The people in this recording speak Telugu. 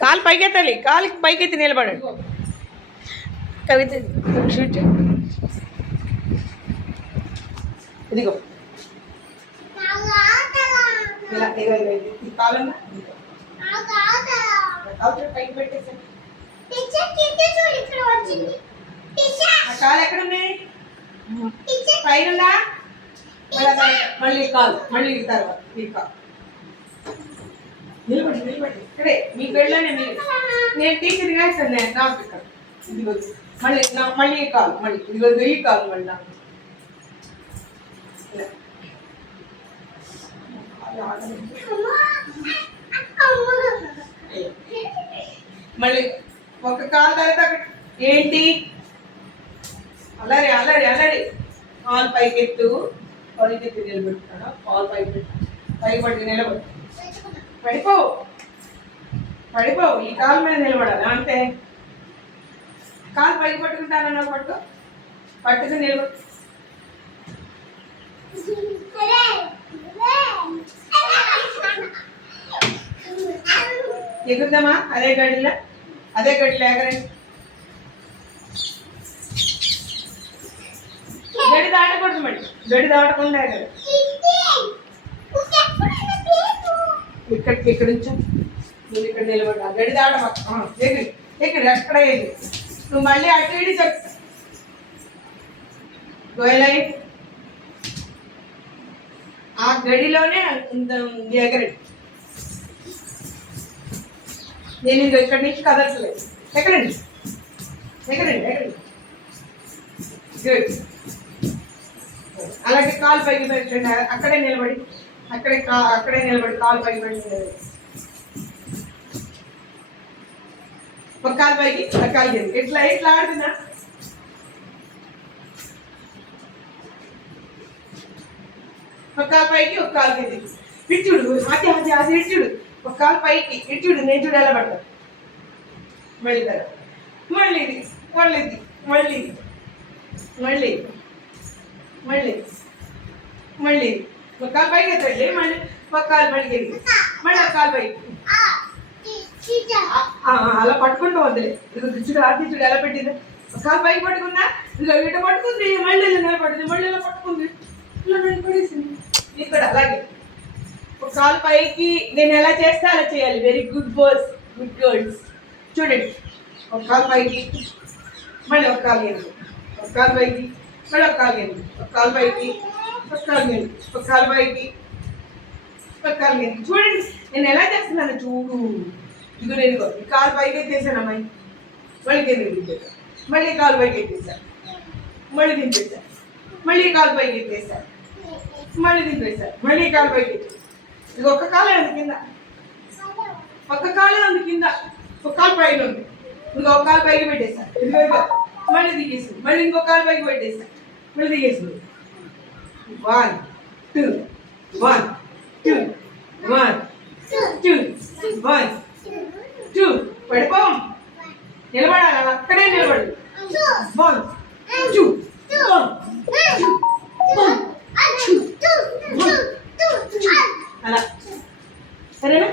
కాలు పైకెత్తాలి, కాలుకి పైకెత్తి నిలబడండి. కవిత షూట్ ఇదిగో ఇలా ఈ కాలన్నా పైకి పెట్టేసా. కాలు ఎక్కడున్నాయి? పైన మళ్ళీ కాలు, మళ్ళీ తర్వాత ఈ కాలు నిలబడి నిలబడి ఇక్కడే మీ గడిలోనే. మీరు నేను టీచర్ కాస్తాను, నేను నాకు ఇక్కడ ఇదిగో మళ్ళీ మళ్ళీ ఈ కాలు, మళ్ళీ ఇదిగో ఈ కాలు మళ్ళీ నాకు మళ్ళీ ఒక కాలు తర్వాత ఏంటి అల్లరి అల్లరి అల్లరి. కాలు పైకెత్తు, పైకెత్తి నిలబెట్టుకున్నా, కాలు పైకి పైకి పట్టి నిలబడి పడిపోవు పడిపోవు. ఈ కాలు మీద నిలబడాలి అంతే. కాలు పైకి పట్టుకుంటానన్నా పట్టుకో, పట్టుకుని నిలబడి ఎగురుదామా అదే గడిలో ఎగరండి. గడి దాటకూడదు, మళ్ళీ గడి దాటకుండా ఎగరు. ఇక్కడ ఉంచు, నువ్వు ఇక్కడ నిలబడ్డా గడి దాటమా ఎగిరి ఎగిరి ఎక్కడ ఎగిరి. నువ్వు మళ్ళీ అటు ఇటు చెప్తా గోయలై ఆ గడిలోనే ఎగరండి. నేను ఇంకో ఇక్కడి నుంచి కదలట్లేదు. ఎక్కడండి ఎక్కడండి ఎక్కడండి. గుడ్. అలాగే కాలు పైకి పెట్టండి, అక్కడే నిలబడి అక్కడే నిలబడి కాలు పైకి పెట్టి ఒక కాలు పైకి ఒక కాలు కింద ఇట్లా ఇట్లా ఆడుతున్నా. ఒక కాలు పైకి ఒక కాలు కింది ఇడ్చుడు, అది అది అది ఇడ్చుడు. ఒక కాలు పైకి ఇడ్చుడు, నేను చూడు ఎలా పడతాను. మళ్ళీ తర్వాత మళ్ళీ ఇది మళ్ళీ ఇది మళ్ళీ ఇది మళ్ళీ మళ్ళీ మళ్ళీ ఒక కాలు పైకి ఎత్తండి, మళ్ళీ ఒక కాలు మళ్ళీ మళ్ళీ ఒక కాలు పైకి అలా పట్టుకుంటూ వద్దులే. ఇది దిచ్చుడు ఆ దిచ్చుడు ఎలా పెట్టింది. ఒక కాలు పైకి పట్టుకుందా, ఇదిగో ఇట పట్టుకుంది, మళ్ళీ ఇలా నిలబడింది, మళ్ళీ ఇలా పట్టుకుంది, ఇలా నిలబడేసింది. ఇక్కడ అలాగే ఒక కాలు పైకి నేను ఎలా చేస్తే అలా చేయాలి. Very good boys, good girls. చూడండి, ఒక కాలు పైకి మళ్ళీ ఒక కాలు ఎనుగు, ఒక కాలు పైకి మళ్ళీ ఒక కాలు ఎనుగు, ఒక కాలు పైకి ఒక కాలు ఎనుగు, ఒక కాలు పైకి ఒక కాలు ఎనుగు. చూడండి నేను ఎలా చేస్తున్నాను చూడు. ఇదిగో నేను ఈ కాలు పైకి ఎత్తేసాను అమ్మాయి, మళ్ళీ కింద దింపేసాను, మళ్ళీ కాలు పైకి ఎత్తేసాను, మళ్ళీ దింపేసాను, మళ్ళీ కాలు పైకి ఎత్తేసాను, మళ్ళీ దింపేసాను, మళ్ళీ కాలు పైకి ఎత్తేసాను. ఇది ఒక్క కాలే ఉంది కింద, ఒక్క కాలే ఉంది కింద, ఒక కాలు పైన ఉంది. ఇంకొక కాలు పైకి పెట్టేసాను, ఇదిగో మళ్ళీ దిగేసింది, మళ్ళీ ఇంకొక కాలు పైకి పెట్టేసాను, మళ్ళీ దిగేసింది. 1 2 1 2 1 2 1 2 పడిపోం, నిలబడాలి, అలా అక్కడే నిలబడి 1 2 1 2 1 2 అలా సరేనా.